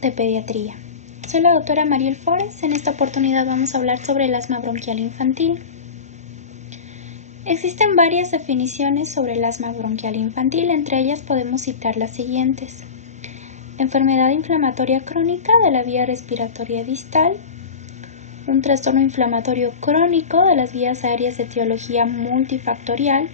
de Pediatría. Soy la doctora Mariel Forest. En esta oportunidad vamos a hablar sobre el asma bronquial infantil. Existen varias definiciones sobre el asma bronquial infantil, entre ellas podemos citar las siguientes: enfermedad inflamatoria crónica de la vía respiratoria distal, un trastorno inflamatorio crónico de las vías aéreas de etiología multifactorial,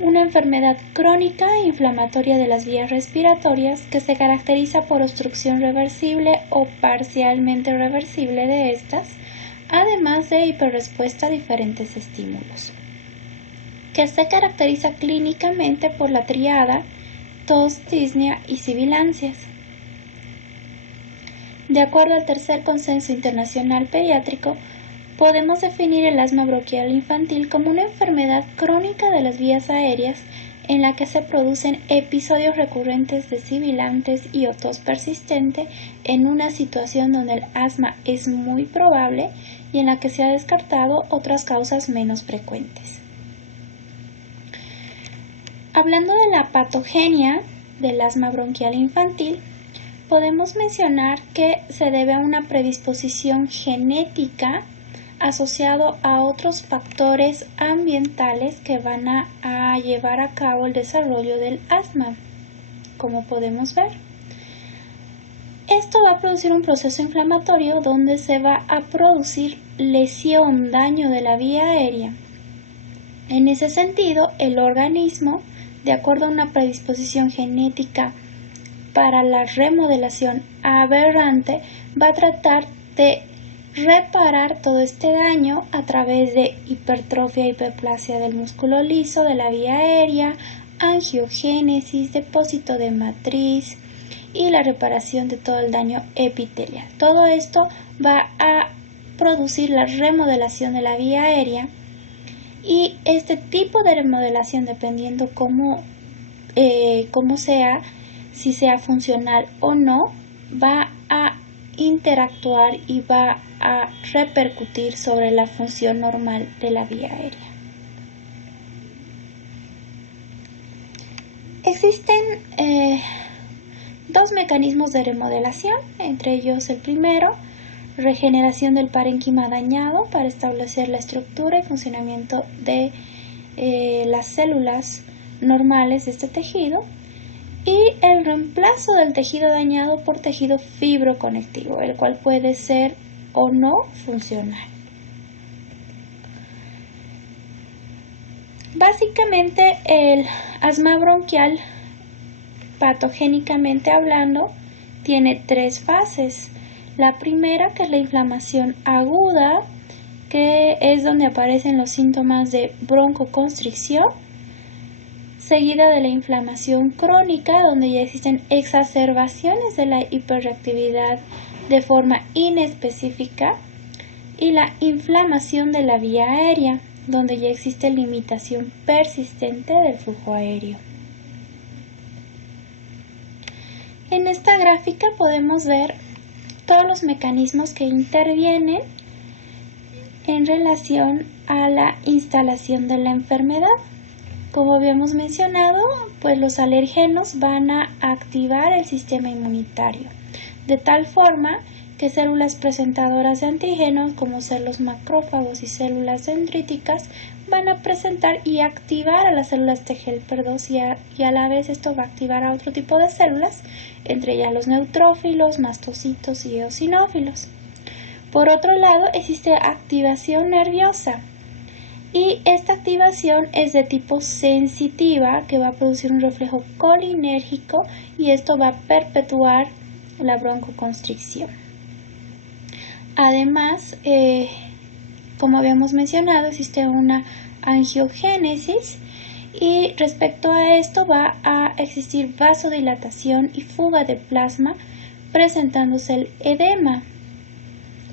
una enfermedad crónica e inflamatoria de las vías respiratorias que se caracteriza por obstrucción reversible o parcialmente reversible de estas, además de hiperrespuesta a diferentes estímulos, que se caracteriza clínicamente por la tríada tos, disnea y sibilancias. De acuerdo al tercer Consenso Internacional Pediátrico, podemos definir el asma bronquial infantil como una enfermedad crónica de las vías aéreas en la que se producen episodios recurrentes de sibilantes y o tos persistente en una situación donde el asma es muy probable y en la que se ha descartado otras causas menos frecuentes. Hablando de la patogenia del asma bronquial infantil, podemos mencionar que se debe a una predisposición genética asociado a otros factores ambientales que van a llevar a cabo el desarrollo del asma, como podemos ver. Esto va a producir un proceso inflamatorio donde se va a producir lesión, daño de la vía aérea. En ese sentido, el organismo, de acuerdo a una predisposición genética para la remodelación aberrante, va a tratar de reparar todo este daño a través de hipertrofia e hiperplasia del músculo liso de la vía aérea, angiogénesis, depósito de matriz y la reparación de todo el daño epitelial. Todo esto va a producir la remodelación de la vía aérea, y este tipo de remodelación, dependiendo cómo sea, si sea funcional o no, va a interactuar y va a repercutir sobre la función normal de la vía aérea. Existen dos mecanismos de remodelación, entre ellos el primero, regeneración del parénquima dañado para establecer la estructura y funcionamiento de las células normales de este tejido, y el reemplazo del tejido dañado por tejido fibroconectivo, el cual puede ser o no funcional. Básicamente, el asma bronquial, patogénicamente hablando, tiene tres fases. La primera, que es la inflamación aguda, que es donde aparecen los síntomas de broncoconstricción, seguida de la inflamación crónica, donde ya existen exacerbaciones de la hiperreactividad de forma inespecífica, y la inflamación de la vía aérea, donde ya existe limitación persistente del flujo aéreo. En esta gráfica podemos ver todos los mecanismos que intervienen en relación a la instalación de la enfermedad. Como habíamos mencionado, pues los alergenos van a activar el sistema inmunitario, de tal forma que células presentadoras de antígenos, como ser los macrófagos y células dendríticas, van a presentar y activar a las células T helper 2 y a la vez esto va a activar a otro tipo de células, entre ellas los neutrófilos, mastocitos y eosinófilos. Por otro lado, existe activación nerviosa. Y esta activación es de tipo sensitiva, que va a producir un reflejo colinérgico, y esto va a perpetuar la broncoconstricción. Además, como habíamos mencionado, existe una angiogénesis, y respecto a esto va a existir vasodilatación y fuga de plasma, presentándose el edema.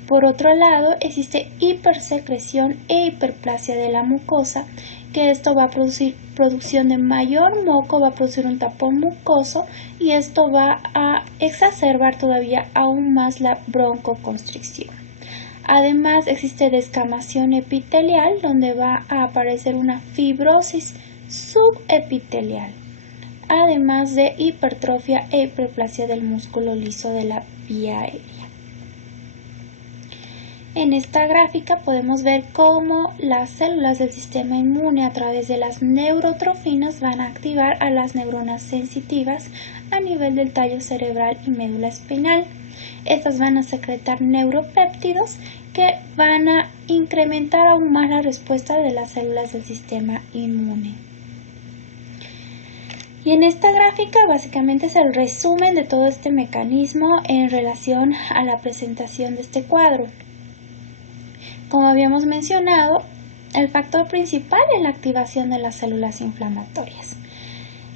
Por otro lado, existe hipersecreción e hiperplasia de la mucosa, que esto va a producir producción de mayor moco, va a producir un tapón mucoso, y esto va a exacerbar todavía aún más la broncoconstricción. Además, existe descamación epitelial, donde va a aparecer una fibrosis subepitelial. además de hipertrofia e hiperplasia del músculo liso de la vía aérea. En esta gráfica podemos ver cómo las células del sistema inmune a través de las neurotrofinas van a activar a las neuronas sensitivas a nivel del tallo cerebral y médula espinal. Estas van a secretar neuropéptidos que van a incrementar aún más la respuesta de las células del sistema inmune. Y en esta gráfica básicamente es el resumen de todo este mecanismo en relación a la presentación de este cuadro. Como habíamos mencionado, el factor principal es la activación de las células inflamatorias.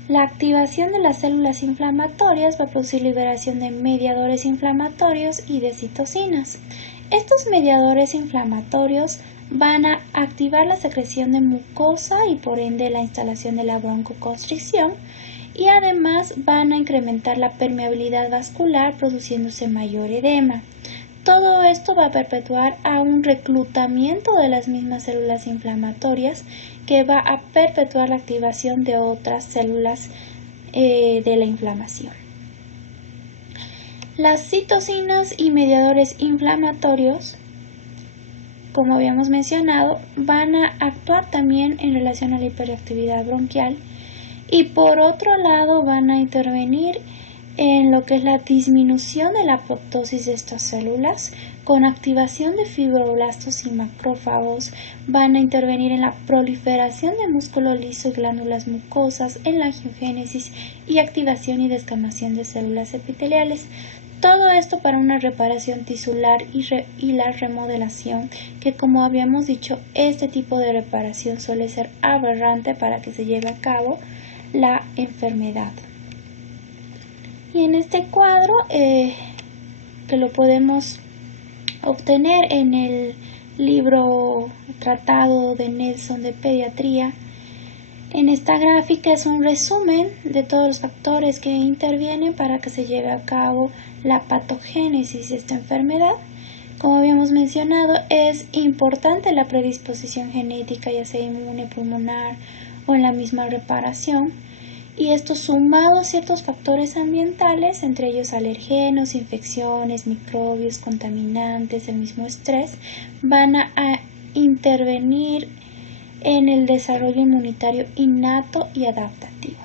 La activación de las células inflamatorias va a producir liberación de mediadores inflamatorios y de citocinas. Estos mediadores inflamatorios van a activar la secreción de mucosa y por ende la instalación de la broncoconstricción y además van a incrementar la permeabilidad vascular produciéndose mayor edema. Todo esto va a perpetuar a un reclutamiento de las mismas células inflamatorias que va a perpetuar la activación de otras células de la inflamación. Las citocinas y mediadores inflamatorios, como habíamos mencionado, van a actuar también en relación a la hiperactividad bronquial y por otro lado van a intervenir en lo que es la disminución de la apoptosis de estas células, con activación de fibroblastos y macrófagos, van a intervenir en la proliferación de músculo liso y glándulas mucosas, en la angiogénesis y activación y descamación de células epiteliales. Todo esto para una reparación tisular y la remodelación, que como habíamos dicho, este tipo de reparación suele ser aberrante para que se lleve a cabo la enfermedad. Y en este cuadro, que lo podemos obtener en el libro Tratado de Nelson de Pediatría, en esta gráfica es un resumen de todos los factores que intervienen para que se lleve a cabo la patogénesis de esta enfermedad. Como habíamos mencionado, es importante la predisposición genética, ya sea inmune, pulmonar o en la misma reparación. Y esto sumado a ciertos factores ambientales, entre ellos alergenos, infecciones, microbios, contaminantes, el mismo estrés, van a intervenir en el desarrollo inmunitario innato y adaptativo.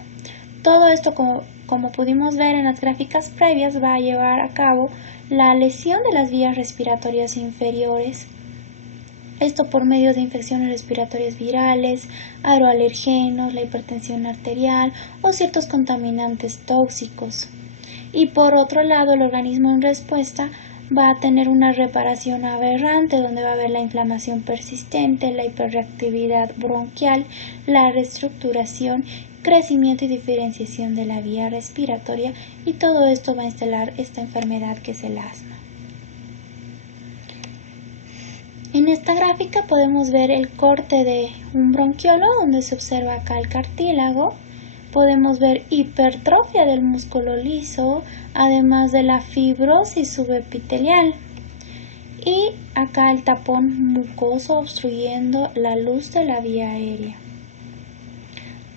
Todo esto, como pudimos ver en las gráficas previas, va a llevar a cabo la lesión de las vías respiratorias inferiores. Esto por medio de infecciones respiratorias virales, aeroalergenos, la hipertensión arterial o ciertos contaminantes tóxicos. Y por otro lado, el organismo en respuesta va a tener una reparación aberrante donde va a haber la inflamación persistente, la hiperreactividad bronquial, la reestructuración, crecimiento y diferenciación de la vía respiratoria y todo esto va a instalar esta enfermedad que es el asma. En esta gráfica podemos ver el corte de un bronquiolo donde se observa acá el cartílago. Podemos ver hipertrofia del músculo liso, además de la fibrosis subepitelial. Y acá el tapón mucoso obstruyendo la luz de la vía aérea.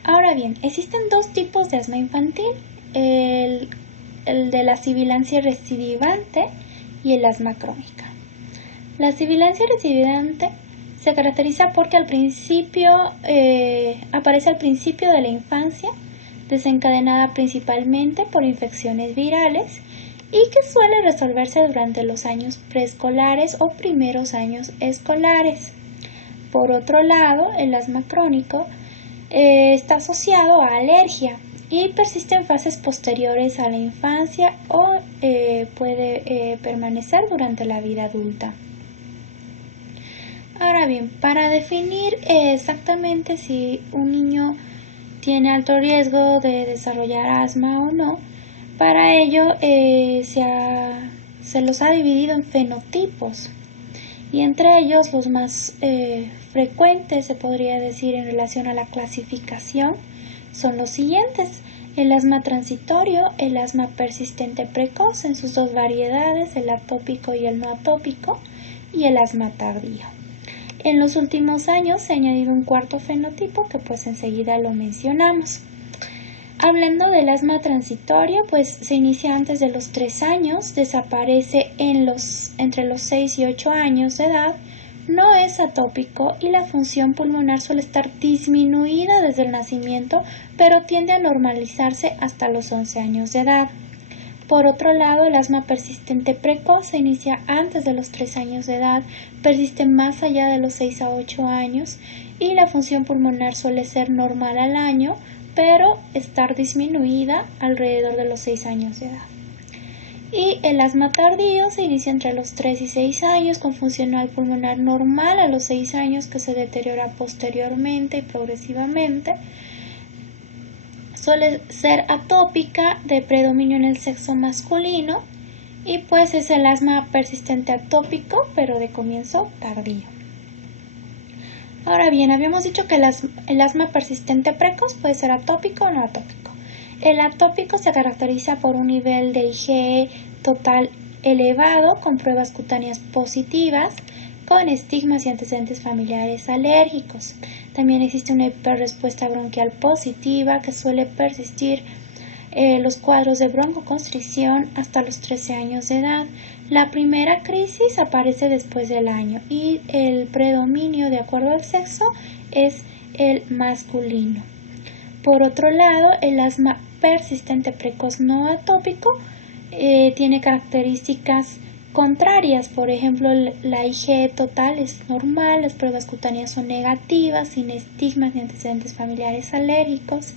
Ahora bien, existen dos tipos de asma infantil, el de la sibilancia recidivante y el asma crónica. La sibilancia recidivante se caracteriza porque aparece al principio de la infancia, desencadenada principalmente por infecciones virales y que suele resolverse durante los años preescolares o primeros años escolares. Por otro lado, el asma crónico está asociado a alergia y persiste en fases posteriores a la infancia o puede permanecer durante la vida adulta. Ahora bien, para definir exactamente si un niño tiene alto riesgo de desarrollar asma o no, para ello se los ha dividido en fenotipos y entre ellos los más frecuentes, se podría decir en relación a la clasificación, son los siguientes: el asma transitorio, el asma persistente precoz en sus dos variedades, el atópico y el no atópico, y el asma tardío. En los últimos años se ha añadido un cuarto fenotipo que pues enseguida lo mencionamos. Hablando del asma transitorio, pues se inicia antes de los 3 años, desaparece entre los 6 y 8 años de edad, no es atópico y la función pulmonar suele estar disminuida desde el nacimiento, pero tiende a normalizarse hasta los 11 años de edad. Por otro lado, el asma persistente precoz se inicia antes de los 3 años de edad, persiste más allá de los 6 a 8 años y la función pulmonar suele ser normal al año, pero estar disminuida alrededor de los 6 años de edad. Y el asma tardío se inicia entre los 3 y 6 años con funcional pulmonar normal a los 6 años que se deteriora posteriormente y progresivamente. Suele ser atópica de predominio en el sexo masculino y pues es el asma persistente atópico pero de comienzo tardío. Ahora bien, habíamos dicho que el asma persistente precoz puede ser atópico o no atópico. El atópico se caracteriza por un nivel de IgE total elevado con pruebas cutáneas positivas, con estigmas y antecedentes familiares alérgicos. También existe una hiperrespuesta bronquial positiva que suele persistir los cuadros de broncoconstricción hasta los 13 años de edad. La primera crisis aparece después del año y el predominio de acuerdo al sexo es el masculino. Por otro lado, el asma persistente precoz no atópico tiene características contrarias. Por ejemplo, la IgE total es normal, las pruebas cutáneas son negativas, sin estigmas ni antecedentes familiares alérgicos.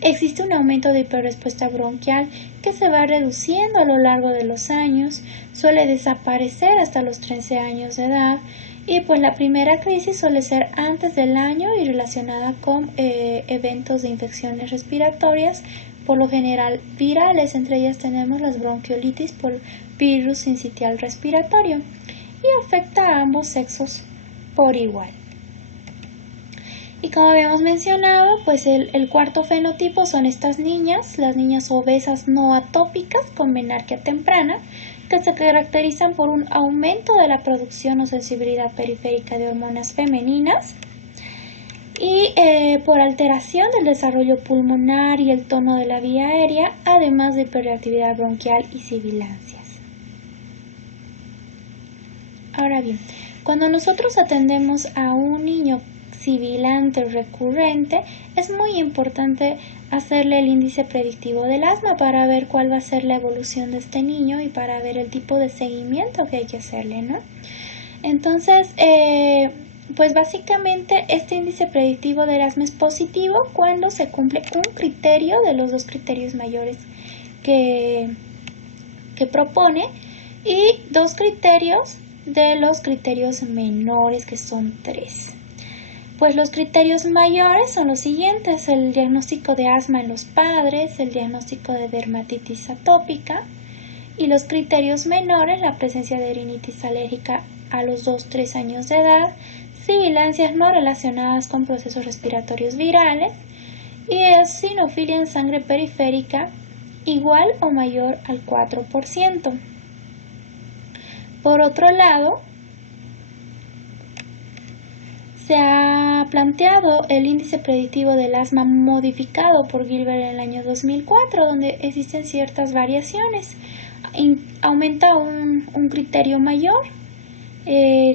Existe un aumento de hiperrespuesta bronquial que se va reduciendo a lo largo de los años, suele desaparecer hasta los 13 años de edad y pues la primera crisis suele ser antes del año y relacionada con eventos de infecciones respiratorias, por lo general virales. Entre ellas tenemos las bronquiolitis por virus sincitial respiratorio y afecta a ambos sexos por igual. Y como habíamos mencionado, pues el cuarto fenotipo son estas niñas, las niñas obesas no atópicas con menarquia temprana, que se caracterizan por un aumento de la producción o sensibilidad periférica de hormonas femeninas y por alteración del desarrollo pulmonar y el tono de la vía aérea, además de hiperreactividad bronquial y sibilancias. Ahora bien, cuando nosotros atendemos a un niño sibilante recurrente, es muy importante hacerle el índice predictivo del asma para ver cuál va a ser la evolución de este niño y para ver el tipo de seguimiento que hay que hacerle, ¿no? Entonces, pues básicamente este índice predictivo del asma es positivo cuando se cumple un criterio de los 2 criterios mayores que propone y 2 criterios de los criterios menores, que son 3. Pues los criterios mayores son los siguientes: el diagnóstico de asma en los padres, el diagnóstico de dermatitis atópica, y los criterios menores, la presencia de rinitis alérgica a los 2-3 años de edad, sibilancias no relacionadas con procesos respiratorios virales y eosinofilia en sangre periférica igual o mayor al 4%. Por otro lado, se ha planteado el índice predictivo del asma modificado por Gilbert en el año 2004, donde existen ciertas variaciones. Aumenta un criterio mayor.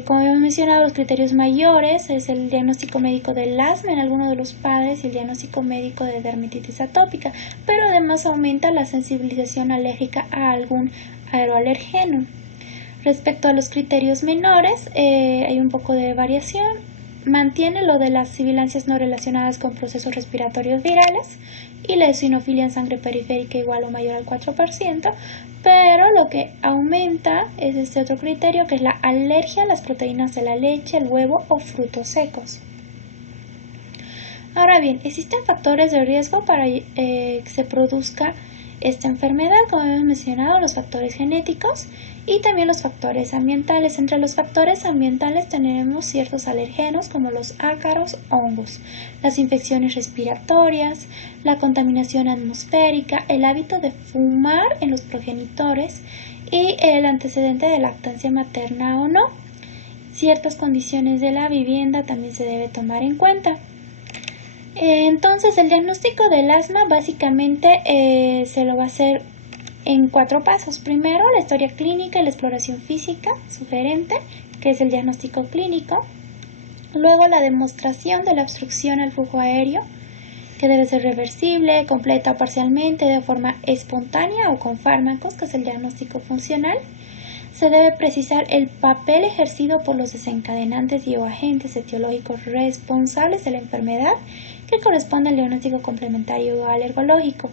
Como hemos mencionado, los criterios mayores es el diagnóstico médico del asma en alguno de los padres y el diagnóstico médico de dermatitis atópica, pero además aumenta la sensibilización alérgica a algún aeroalergeno. Respecto a los criterios menores, hay un poco de variación. Mantiene lo de las sibilancias no relacionadas con procesos respiratorios virales y la eosinofilia en sangre periférica igual o mayor al 4%, pero lo que aumenta es este otro criterio, que es la alergia a las proteínas de la leche, el huevo o frutos secos. Ahora bien, existen factores de riesgo para que se produzca esta enfermedad, como hemos mencionado, los factores genéticos y también los factores ambientales. Entre los factores ambientales tenemos ciertos alergenos como los ácaros, hongos, las infecciones respiratorias, la contaminación atmosférica, el hábito de fumar en los progenitores y el antecedente de lactancia materna o no. Ciertas condiciones de la vivienda también se debe tomar en cuenta. Entonces, el diagnóstico del asma básicamente se lo va a hacer en 4 pasos. Primero, la historia clínica y la exploración física sugerente, que es el diagnóstico clínico. Luego, la demostración de la obstrucción al flujo aéreo, que debe ser reversible, completa o parcialmente, de forma espontánea o con fármacos, que es el diagnóstico funcional. Se debe precisar el papel ejercido por los desencadenantes y o agentes etiológicos responsables de la enfermedad, que corresponde al diagnóstico complementario o alergológico.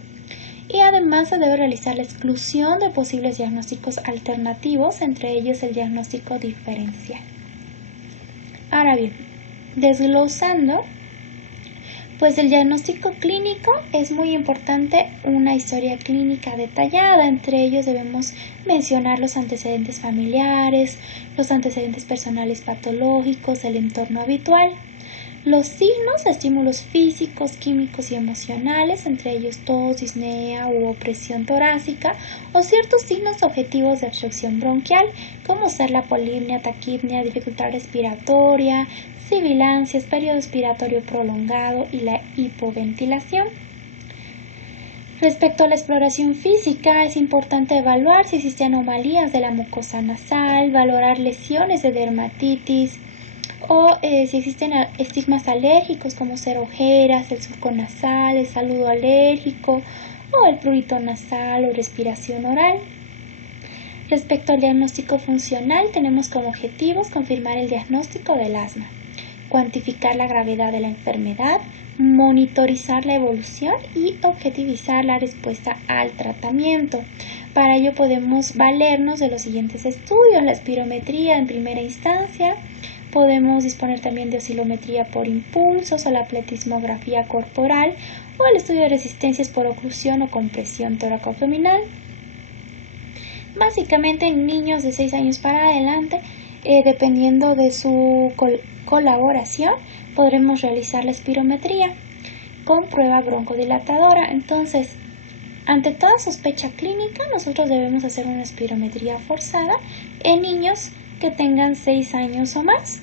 Y además se debe realizar la exclusión de posibles diagnósticos alternativos, entre ellos el diagnóstico diferencial. Ahora bien, desglosando, pues el diagnóstico clínico es muy importante una historia clínica detallada. Entre ellos debemos mencionar los antecedentes familiares, los antecedentes personales patológicos, el entorno habitual. Los signos, estímulos físicos, químicos y emocionales, entre ellos tos, disnea u opresión torácica, o ciertos signos objetivos de obstrucción bronquial, como ser la polipnia, taquipnia, dificultad respiratoria, sibilancias, periodo respiratorio prolongado y la hipoventilación. Respecto a la exploración física, es importante evaluar si existen anomalías de la mucosa nasal, valorar lesiones de dermatitis, o si existen estigmas alérgicos como ser ojeras, el surco nasal, el saludo alérgico o el prurito nasal o respiración oral. Respecto al diagnóstico funcional, tenemos como objetivos confirmar el diagnóstico del asma, cuantificar la gravedad de la enfermedad, monitorizar la evolución y objetivizar la respuesta al tratamiento. Para ello podemos valernos de los siguientes estudios: la espirometría en primera instancia. Podemos disponer también de oscilometría por impulsos o la pletismografía corporal o el estudio de resistencias por oclusión o compresión tóraco-abdominal. Básicamente en niños de 6 años para adelante, dependiendo de su colaboración, podremos realizar la espirometría con prueba broncodilatadora. Entonces, ante toda sospecha clínica, nosotros debemos hacer una espirometría forzada en niños que tengan 6 años o más.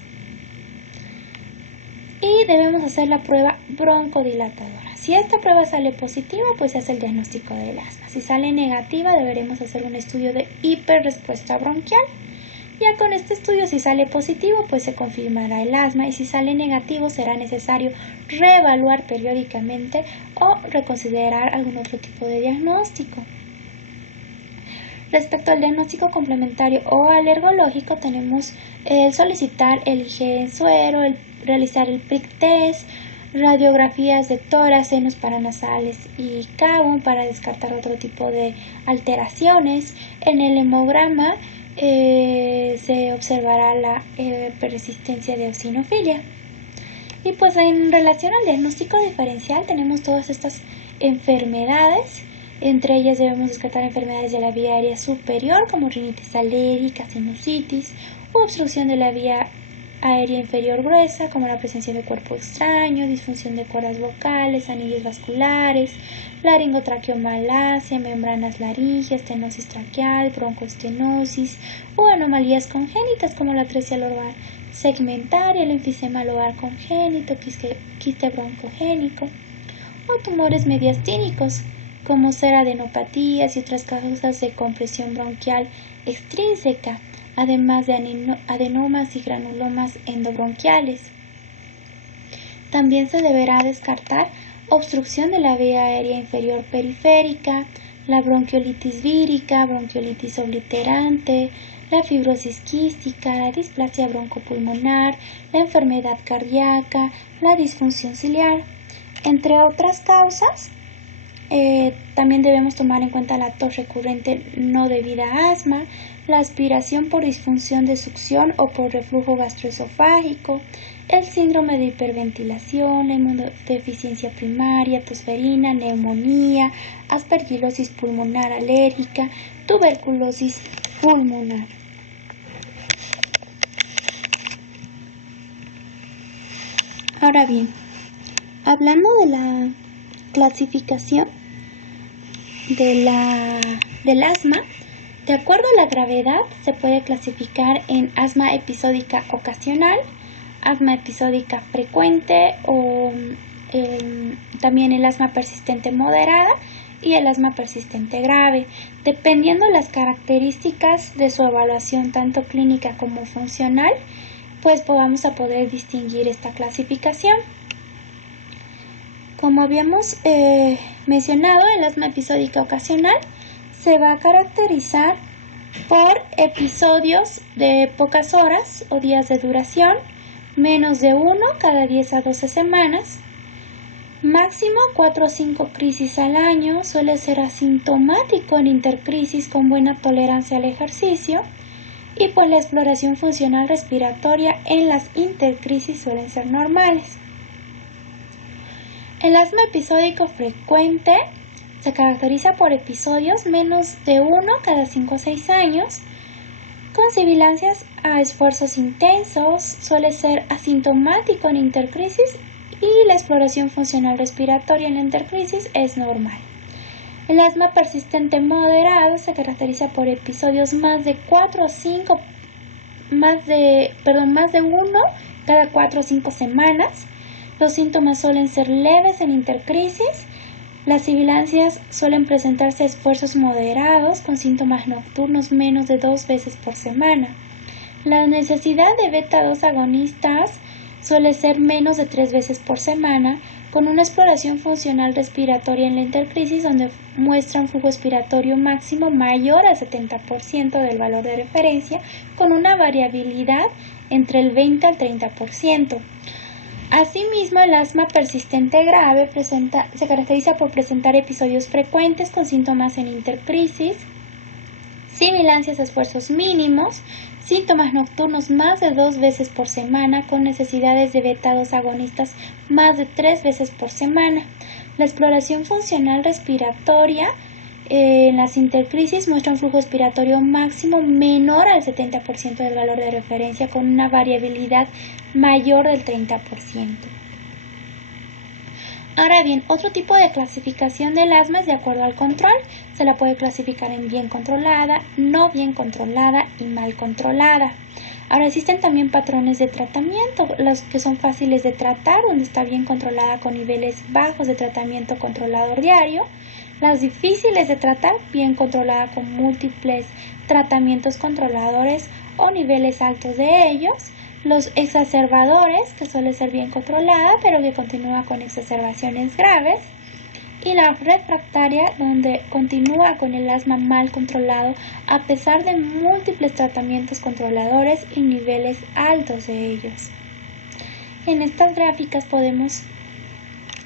Y debemos hacer la prueba broncodilatadora. Si esta prueba sale positiva, pues se hace el diagnóstico del asma. Si sale negativa, deberemos hacer un estudio de hiperrespuesta bronquial. Ya con este estudio, si sale positivo, pues se confirmará el asma, y si sale negativo, será necesario reevaluar periódicamente o reconsiderar algún otro tipo de diagnóstico. Respecto al diagnóstico complementario o alergológico, tenemos el solicitar el IgE en suero, el realizar el prick test, radiografías de tórax, senos paranasales y cabo para descartar otro tipo de alteraciones. En el hemograma se observará la persistencia de eosinofilia. Y pues en relación al diagnóstico diferencial tenemos todas estas enfermedades. Entre ellas debemos descartar enfermedades de la vía aérea superior como rinitis alérgica, sinusitis u obstrucción de la vía aérea inferior gruesa como la presencia de cuerpo extraño, disfunción de cuerdas vocales, anillos vasculares, laringotraqueomalacia, membranas laringeas, estenosis traqueal, broncoestenosis o anomalías congénitas como la atresia lobar segmentaria, el enfisema lobar congénito, quiste broncogénico o tumores mediastínicos como ser adenopatías y otras causas de compresión bronquial extrínseca, además de adenomas y granulomas endobronquiales. También se deberá descartar obstrucción de la vía aérea inferior periférica, la bronquiolitis vírica, bronquiolitis obliterante, la fibrosis quística, la displasia broncopulmonar, la enfermedad cardíaca, la disfunción ciliar, entre otras causas. También debemos tomar en cuenta la tos recurrente no debida a asma, la aspiración por disfunción de succión o por reflujo gastroesofágico, el síndrome de hiperventilación, la inmunodeficiencia primaria, tosferina, neumonía, aspergilosis pulmonar alérgica, tuberculosis pulmonar. Ahora bien, hablando de la clasificación del asma, de acuerdo a la gravedad se puede clasificar en asma episódica ocasional, asma episódica frecuente o también el asma persistente moderada y el asma persistente grave, dependiendo las características de su evaluación tanto clínica como funcional, pues vamos a poder distinguir esta clasificación. Como habíamos mencionado, el asma episódica ocasional se va a caracterizar por episodios de pocas horas o días de duración, menos de 1 cada 10 a 12 semanas, máximo 4 o 5 crisis al año, suele ser asintomático en intercrisis con buena tolerancia al ejercicio, y pues la exploración funcional respiratoria en las intercrisis suelen ser normales. El asma episódico frecuente se caracteriza por episodios menos de 1 cada 5 o 6 años, con sibilancias a esfuerzos intensos, suele ser asintomático en intercrisis y la exploración funcional respiratoria en la intercrisis es normal. El asma persistente moderado se caracteriza por episodios más de 1 cada 4 o 5 semanas. Los síntomas suelen ser leves en intercrisis. Las sibilancias suelen presentarse a esfuerzos moderados con síntomas nocturnos menos de 2 veces por semana. La necesidad de beta-2 agonistas suele ser menos de 3 veces por semana, con una exploración funcional respiratoria en la intercrisis donde muestra un flujo expiratorio máximo mayor al 70% del valor de referencia, con una variabilidad entre el 20 al 30%. Asimismo, el asma persistente grave se caracteriza por presentar episodios frecuentes con síntomas en intercrisis, sibilancias a esfuerzos mínimos, síntomas nocturnos más de 2 veces por semana con necesidades de beta-2 agonistas más de 3 veces por semana. La exploración funcional respiratoria en las intercrisis muestra un flujo expiratorio máximo menor al 70% del valor de referencia con una variabilidad mayor del 30%. Ahora bien, otro tipo de clasificación del asma es de acuerdo al control. Se la puede clasificar en bien controlada, no bien controlada y mal controlada. Ahora existen también patrones de tratamiento, los que son fáciles de tratar, donde está bien controlada con niveles bajos de tratamiento controlador diario. Las difíciles de tratar, bien controlada con múltiples tratamientos controladores o niveles altos de ellos. Los exacerbadores, que suele ser bien controlada, pero que continúa con exacerbaciones graves. Y la refractaria, donde continúa con el asma mal controlado a pesar de múltiples tratamientos controladores y niveles altos de ellos. En estas gráficas podemos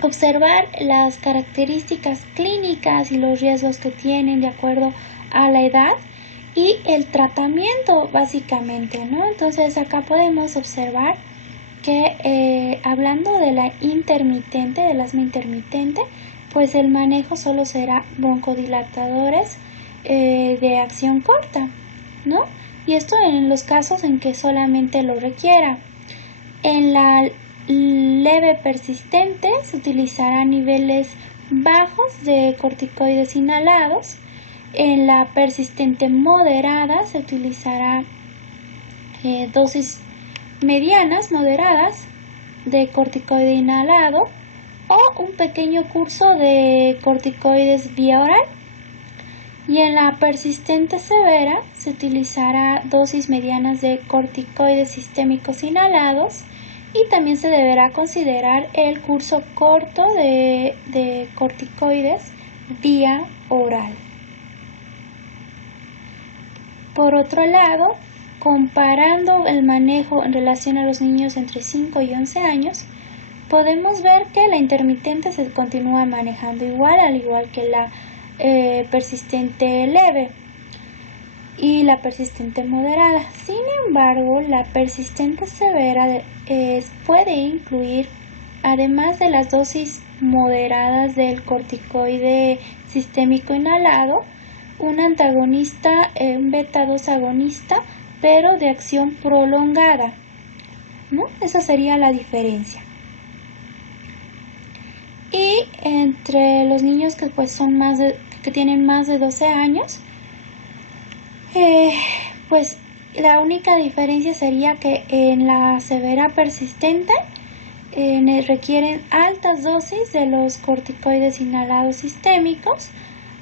observar las características clínicas y los riesgos que tienen de acuerdo a la edad y el tratamiento básicamente, ¿no? Entonces acá podemos observar que hablando de la intermitente, del asma intermitente, pues el manejo solo será broncodilatadores de acción corta, ¿no? Y esto en los casos en que solamente lo requiera. En la leve persistente se utilizarán niveles bajos de corticoides inhalados. En la persistente moderada se utilizará dosis medianas, moderadas de corticoide inhalado o un pequeño curso de corticoides vía oral. Y en la persistente severa se utilizará dosis medianas de corticoides sistémicos inhalados y también se deberá considerar el curso corto de corticoides vía oral. Por otro lado, comparando el manejo en relación a los niños entre 5 y 11 años, podemos ver que la intermitente se continúa manejando igual, al igual que la persistente leve y la persistente moderada. Sin embargo, la persistente severa puede incluir, además de las dosis moderadas del corticoide sistémico inhalado, un antagonista, un beta-2 agonista, pero de acción prolongada, ¿no? Esa sería la diferencia. Y entre los niños que pues que tienen más de 12 años, pues la única diferencia sería que en la severa persistente requieren altas dosis de los corticoides inhalados sistémicos,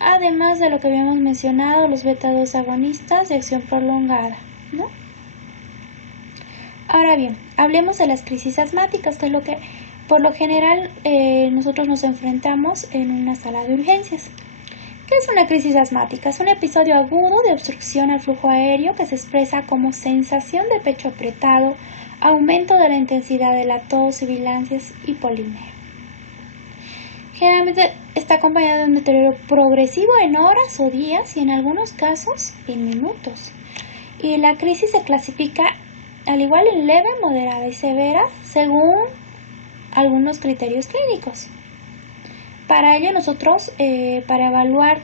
además de lo que habíamos mencionado, los beta-2 agonistas de acción prolongada, ¿no? Ahora bien, hablemos de las crisis asmáticas, que es lo que por lo general nosotros nos enfrentamos en una sala de urgencias. ¿Qué es una crisis asmática? Es un episodio agudo de obstrucción al flujo aéreo que se expresa como sensación de pecho apretado, aumento de la intensidad de la tos, sibilancias y polinemia. Generalmente está acompañado de un deterioro progresivo en horas o días y en algunos casos en minutos. Y la crisis se clasifica al igual en leve, moderada y severa según algunos criterios clínicos. Para ello nosotros, para evaluar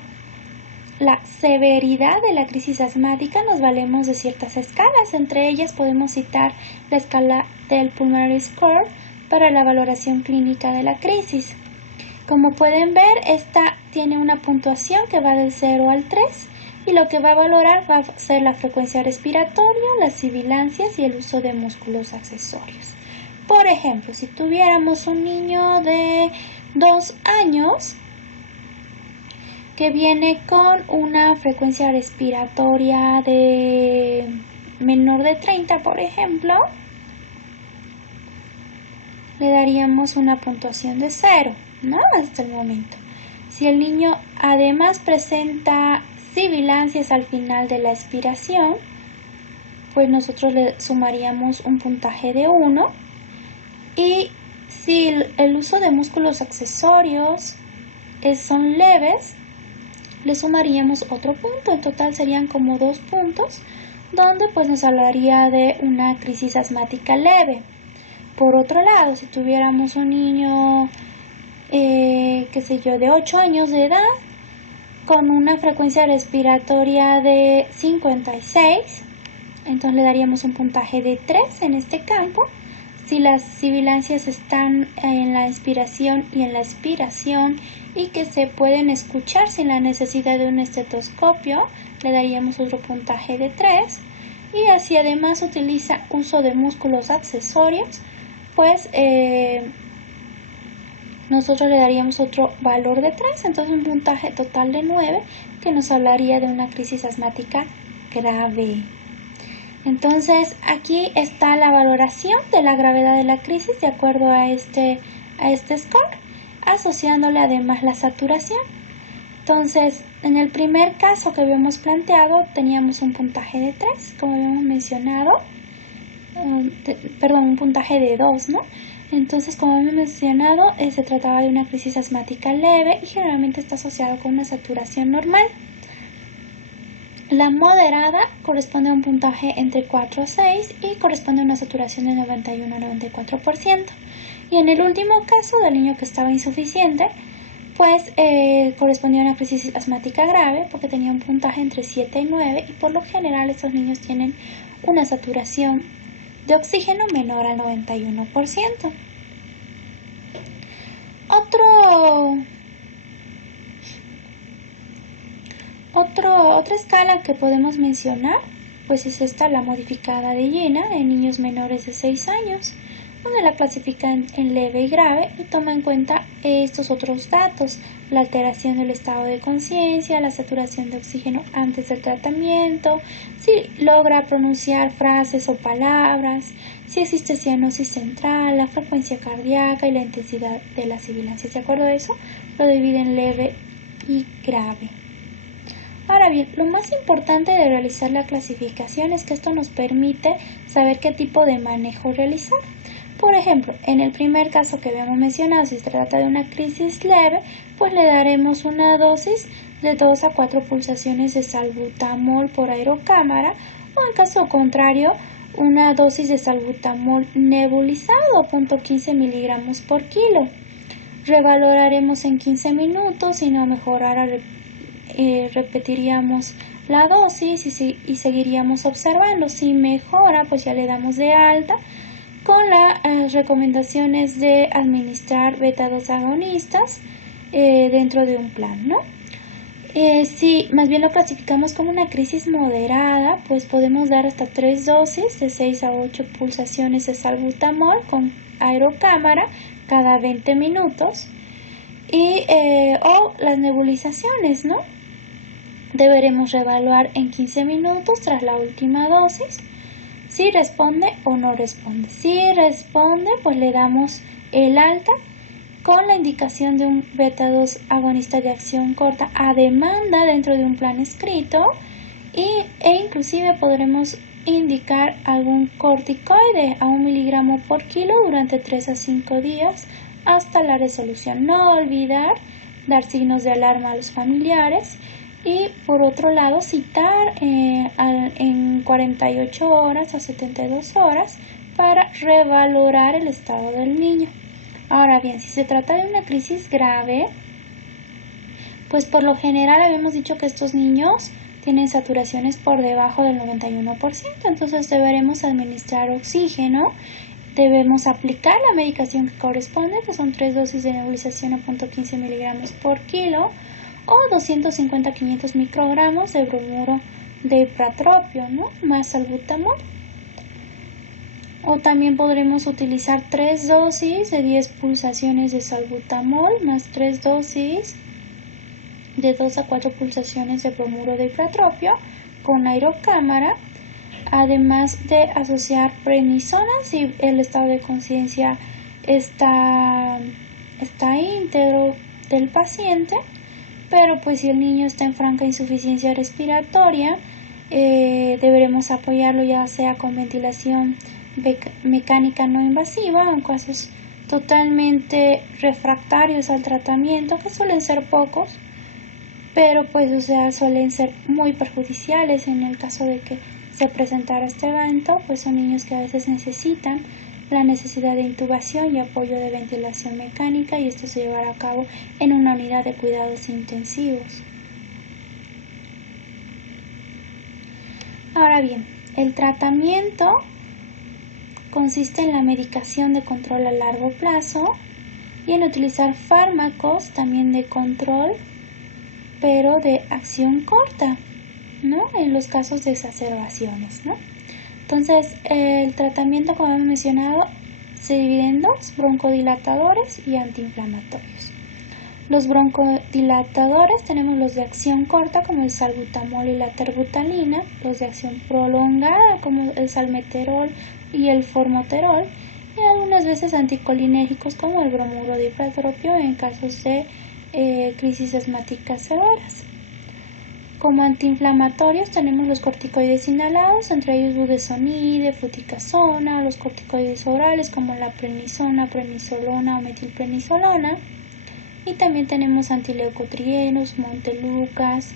la severidad de la crisis asmática, nos valemos de ciertas escalas. Entre ellas podemos citar la escala del Pulmonary Score para la valoración clínica de la crisis. Como pueden ver, esta tiene una puntuación que va del 0 al 3 y lo que va a valorar va a ser la frecuencia respiratoria, las sibilancias y el uso de músculos accesorios. Por ejemplo, si tuviéramos un niño de 2 años que viene con una frecuencia respiratoria de menor de 30, por ejemplo, le daríamos una puntuación de 0, ¿no? Hasta el momento. Si el niño además presenta sibilancias al final de la expiración, pues nosotros le sumaríamos un puntaje de 1. Y si el uso de músculos accesorios son leves, le sumaríamos otro punto. En total serían como 2 puntos, donde pues nos hablaría de una crisis asmática leve. Por otro lado, si tuviéramos un niño, de 8 años de edad, con una frecuencia respiratoria de 56, entonces le daríamos un puntaje de 3 en este campo. Si las sibilancias están en la inspiración y en la expiración y que se pueden escuchar sin la necesidad de un estetoscopio, le daríamos otro puntaje de 3. Y así además utiliza uso de músculos accesorios, pues nosotros le daríamos otro valor de 3, entonces un puntaje total de 9, que nos hablaría de una crisis asmática grave. Entonces aquí está la valoración de la gravedad de la crisis de acuerdo a este score, asociándole además la saturación. Entonces, en el primer caso que habíamos planteado teníamos un puntaje de 3, como habíamos mencionado, un puntaje de 2, ¿no? Entonces, como hemos mencionado, se trataba de una crisis asmática leve y generalmente está asociado con una saturación normal. La moderada corresponde a un puntaje entre 4 a 6 y corresponde a una saturación de 91 a 94%. Y en el último caso del niño que estaba insuficiente, pues correspondía a una crisis asmática grave porque tenía un puntaje entre 7 y 9 y por lo general estos niños tienen una saturación de oxígeno menor al 91%. Otra escala que podemos mencionar, pues es esta, la modificada de Gina en niños menores de 6 años, donde la clasifican en leve y grave y toma en cuenta estos otros datos: la alteración del estado de conciencia, la saturación de oxígeno antes del tratamiento, si logra pronunciar frases o palabras, si existe cianosis central, la frecuencia cardíaca y la intensidad de las sibilancias. De acuerdo a eso, lo divide en leve y grave. Ahora bien, lo más importante de realizar la clasificación es que esto nos permite saber qué tipo de manejo realizar. Por ejemplo, en el primer caso que habíamos mencionado, si se trata de una crisis leve, pues le daremos una dosis de 2 a 4 pulsaciones de salbutamol por aerocámara, o en caso contrario, una dosis de salbutamol nebulizado a 0.15 miligramos por kilo. Revaloraremos en 15 minutos, si no mejorara, repetiríamos la dosis y seguiríamos observando. Si mejora, pues ya le damos de alta con las recomendaciones de administrar beta-2 agonistas dentro de un plan, ¿no? Si más bien lo clasificamos como una crisis moderada, pues podemos dar hasta 3 dosis de 6 a 8 pulsaciones de salbutamol con aerocámara cada 20 minutos o las nebulizaciones, ¿no? Deberemos reevaluar en 15 minutos tras la última dosis si responde o no responde. Si responde, pues le damos el alta con la indicación de un beta-2 agonista de acción corta a demanda dentro de un plan escrito e inclusive podremos indicar algún corticoide a 1 miligramo por kilo durante 3 a 5 días hasta la resolución. No olvidar dar signos de alarma a los familiares y por otro lado citar en 48 horas a 72 horas para revalorar el estado del niño. Ahora bien, si se trata de una crisis grave, pues por lo general habíamos dicho que estos niños tienen saturaciones por debajo del 91%, entonces deberemos administrar oxígeno, debemos aplicar la medicación que corresponde, que son 3 dosis de nebulización a 0.15 miligramos por kilo o 250-500 microgramos de bromuro de ipratropio, ¿no? Más salbutamol. O también podremos utilizar 3 dosis de 10 pulsaciones de salbutamol más 3 dosis de 2 a 4 pulsaciones de bromuro de ipratropio con aerocámara, además de asociar prednisona si el estado de conciencia está íntegro del paciente, pero pues si el niño está en franca insuficiencia respiratoria, deberemos apoyarlo ya sea con ventilación mecánica no invasiva en casos totalmente refractarios al tratamiento, que suelen ser pocos, pero pues suelen ser muy perjudiciales en el caso de que se presentara este evento, pues son niños que a veces necesitan la necesidad de intubación y apoyo de ventilación mecánica, y esto se llevará a cabo en una unidad de cuidados intensivos. Ahora bien, el tratamiento consiste en la medicación de control a largo plazo y en utilizar fármacos también de control, pero de acción corta, ¿no? En los casos de exacerbaciones, ¿no? Entonces, el tratamiento, como hemos mencionado, se divide en dos: broncodilatadores y antiinflamatorios. Los broncodilatadores tenemos los de acción corta, como el salbutamol y la terbutalina; los de acción prolongada, como el salmeterol y el formoterol; y algunas veces anticolinérgicos, como el bromuro de ipratropio en casos de crisis asmáticas severas. Como antiinflamatorios tenemos los corticoides inhalados, entre ellos budesonide, fluticasona; los corticoides orales como la prednisona, prednisolona o metilprednisolona; y también tenemos antileucotrienos, montelukast,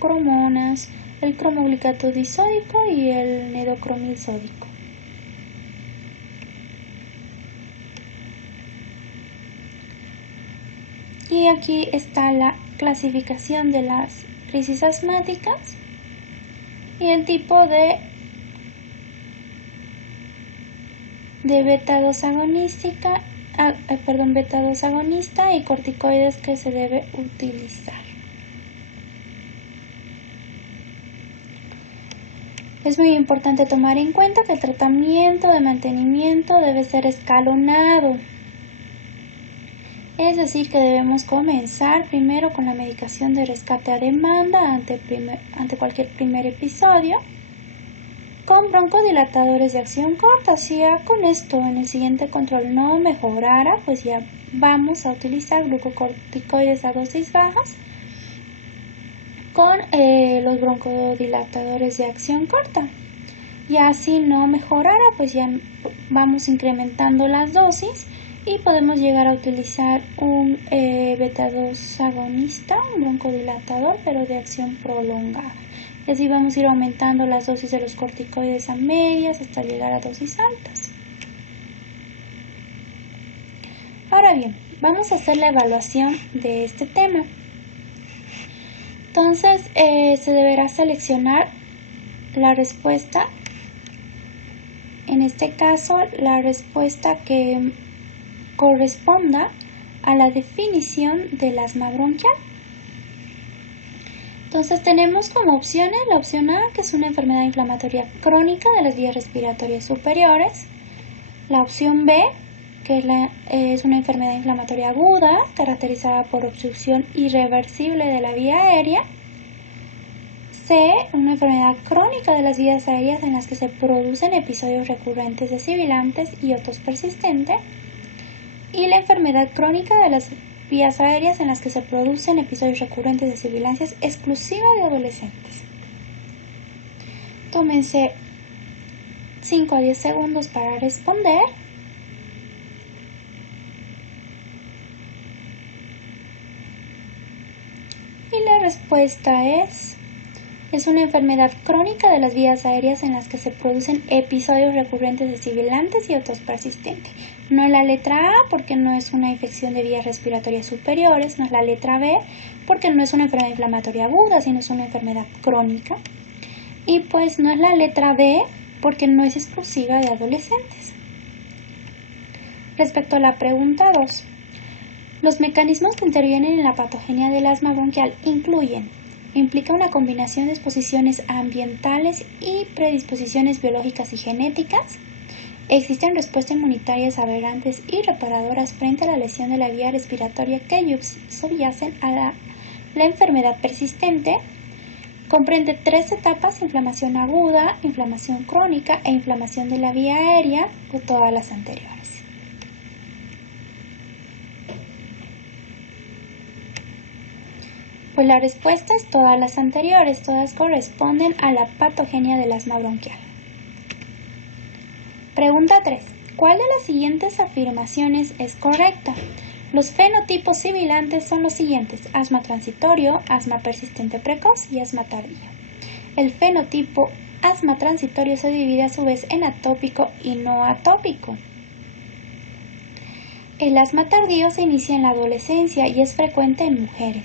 cromonas, el cromoglicato disódico y el nedocromil sódico. Y aquí está la clasificación de las crisis asmáticas y el tipo de beta-2 agonista y corticoides que se debe utilizar. Es muy importante tomar en cuenta que el tratamiento de mantenimiento debe ser escalonado. Es decir, que debemos comenzar primero con la medicación de rescate a demanda ante cualquier primer episodio, con broncodilatadores de acción corta. Si ya con esto en el siguiente control no mejorara, pues ya vamos a utilizar glucocorticoides a dosis bajas con los broncodilatadores de acción corta. Y así no mejorara, pues ya vamos incrementando las dosis y podemos llegar a utilizar un beta-2 agonista, un broncodilatador, pero de acción prolongada. Y así vamos a ir aumentando las dosis de los corticoides a medias hasta llegar a dosis altas. Ahora bien, vamos a hacer la evaluación de este tema. Entonces, se deberá seleccionar la respuesta, en este caso, la respuesta que corresponda a la definición del asma bronquial. Entonces tenemos como opciones la opción A, que es una enfermedad inflamatoria crónica de las vías respiratorias superiores; La opción B, que es una enfermedad inflamatoria aguda caracterizada por obstrucción irreversible de la vía aérea. C, una enfermedad crónica de las vías aéreas en las que se producen episodios recurrentes de sibilantes y otos persistentes. Y la enfermedad crónica de las vías aéreas en las que se producen episodios recurrentes de sibilancias exclusiva de adolescentes. Tómense 5 a 10 segundos para responder. Y la respuesta es una enfermedad crónica de las vías aéreas en las que se producen episodios recurrentes de sibilantes y otos persistentes. No es la letra A porque no es una infección de vías respiratorias superiores, no es la letra B porque no es una enfermedad inflamatoria aguda, sino es una enfermedad crónica. Y pues no es la letra D porque no es exclusiva de adolescentes. Respecto a la pregunta 2, los mecanismos que intervienen en la patogenia del asma bronquial implica una combinación de exposiciones ambientales y predisposiciones biológicas y genéticas. Existen respuestas inmunitarias aberrantes y reparadoras frente a la lesión de la vía respiratoria que subyacen a la enfermedad persistente. Comprende 3 etapas: inflamación aguda, inflamación crónica e inflamación de la vía aérea, o todas las anteriores. Pues la respuesta es todas las anteriores, todas corresponden a la patogenia del asma bronquial. Pregunta 3. ¿Cuál de las siguientes afirmaciones es correcta? Los fenotipos sibilantes son los siguientes: asma transitorio, asma persistente precoz y asma tardío. El fenotipo asma transitorio se divide a su vez en atópico y no atópico. El asma tardío se inicia en la adolescencia y es frecuente en mujeres.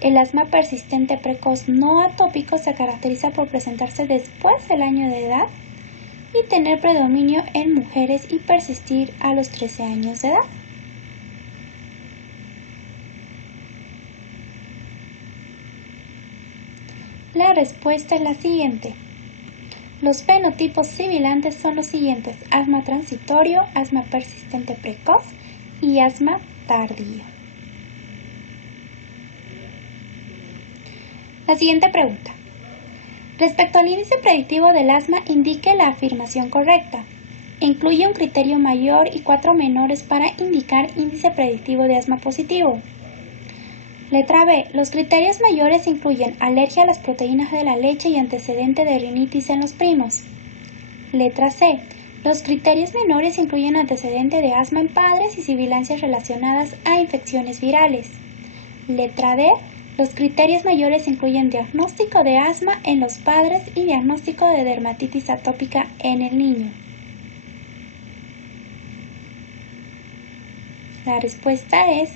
El asma persistente precoz no atópico se caracteriza por presentarse después del año de edad y tener predominio en mujeres y persistir a los 13 años de edad. La respuesta es la siguiente. Los fenotipos sibilantes son los siguientes: asma transitorio, asma persistente precoz y asma tardío. La siguiente pregunta. Respecto al índice predictivo del asma, indique la afirmación correcta. Incluye un criterio mayor y 4 menores para indicar índice predictivo de asma positivo. Letra B. Los criterios mayores incluyen alergia a las proteínas de la leche y antecedente de rinitis en los primos. Letra C. Los criterios menores incluyen antecedente de asma en padres y sibilancias relacionadas a infecciones virales. Letra D. Los criterios mayores incluyen diagnóstico de asma en los padres y diagnóstico de dermatitis atópica en el niño. La respuesta es: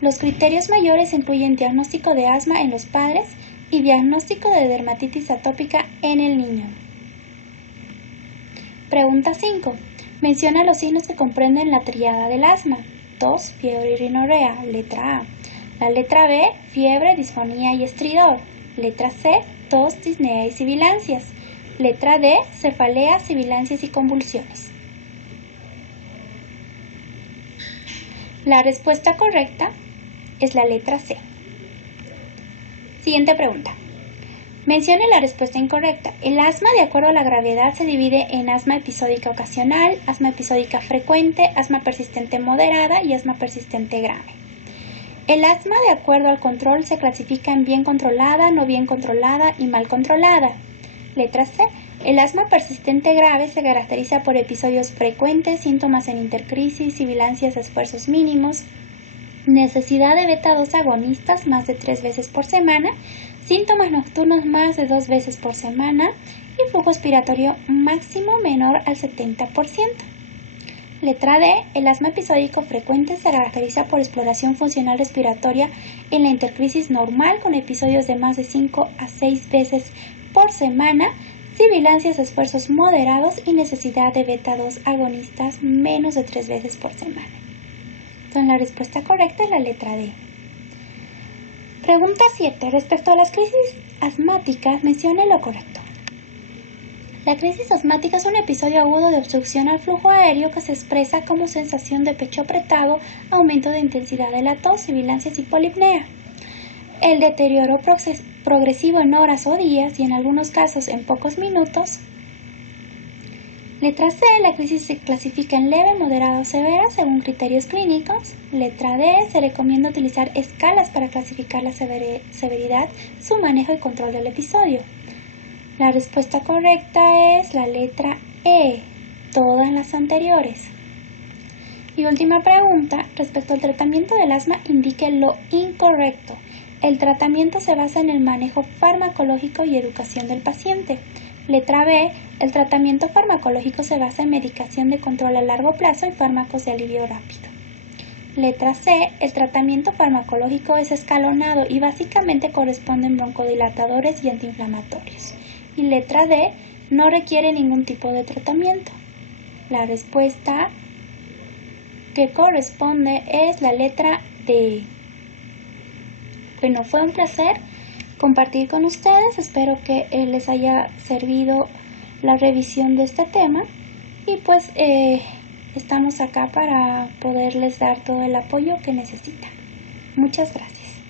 los criterios mayores incluyen diagnóstico de asma en los padres y diagnóstico de dermatitis atópica en el niño. Pregunta 5. Menciona los signos que comprenden la tríada del asma. Tos, fiebre y rinorrea. Letra A. La letra B, fiebre, disfonía y estridor. Letra C, tos, disnea y sibilancias. Letra D, cefalea, sibilancias y convulsiones. La respuesta correcta es la letra C. Siguiente pregunta. Mencione la respuesta incorrecta. El asma, de acuerdo a la gravedad, se divide en asma episódica ocasional, asma episódica frecuente, asma persistente moderada y asma persistente grave. El asma, de acuerdo al control, se clasifica en bien controlada, no bien controlada y mal controlada. Letra C. El asma persistente grave se caracteriza por episodios frecuentes, síntomas en intercrisis, sibilancias a esfuerzos mínimos, necesidad de beta-2 agonistas más de 3 veces por semana, síntomas nocturnos más de 2 veces por semana y flujo expiratorio máximo menor al 70%. Letra D. El asma episódico frecuente se caracteriza por exploración funcional respiratoria en la intercrisis normal con episodios de más de 5 a 6 veces por semana, sibilancias a esfuerzos moderados y necesidad de beta-2 agonistas menos de 3 veces por semana. Entonces la respuesta correcta es la letra D. Pregunta 7. Respecto a las crisis asmáticas, mencione lo correcto. La crisis asmática es un episodio agudo de obstrucción al flujo aéreo que se expresa como sensación de pecho apretado, aumento de intensidad de la tos, sibilancias y polipnea. El deterioro progresivo en horas o días y en algunos casos en pocos minutos. Letra C. La crisis se clasifica en leve, moderada o severa según criterios clínicos. Letra D. Se recomienda utilizar escalas para clasificar la severidad, su manejo y control del episodio. La respuesta correcta es la letra E, todas las anteriores. Y última pregunta, respecto al tratamiento del asma, indique lo incorrecto. El tratamiento se basa en el manejo farmacológico y educación del paciente. Letra B, el tratamiento farmacológico se basa en medicación de control a largo plazo y fármacos de alivio rápido. Letra C, el tratamiento farmacológico es escalonado y básicamente corresponden broncodilatadores y antiinflamatorios. Y letra D, no requiere ningún tipo de tratamiento. La respuesta que corresponde es la letra D. Bueno, fue un placer compartir con ustedes. Espero que les haya servido la revisión de este tema y pues estamos acá para poderles dar todo el apoyo que necesitan. Muchas gracias.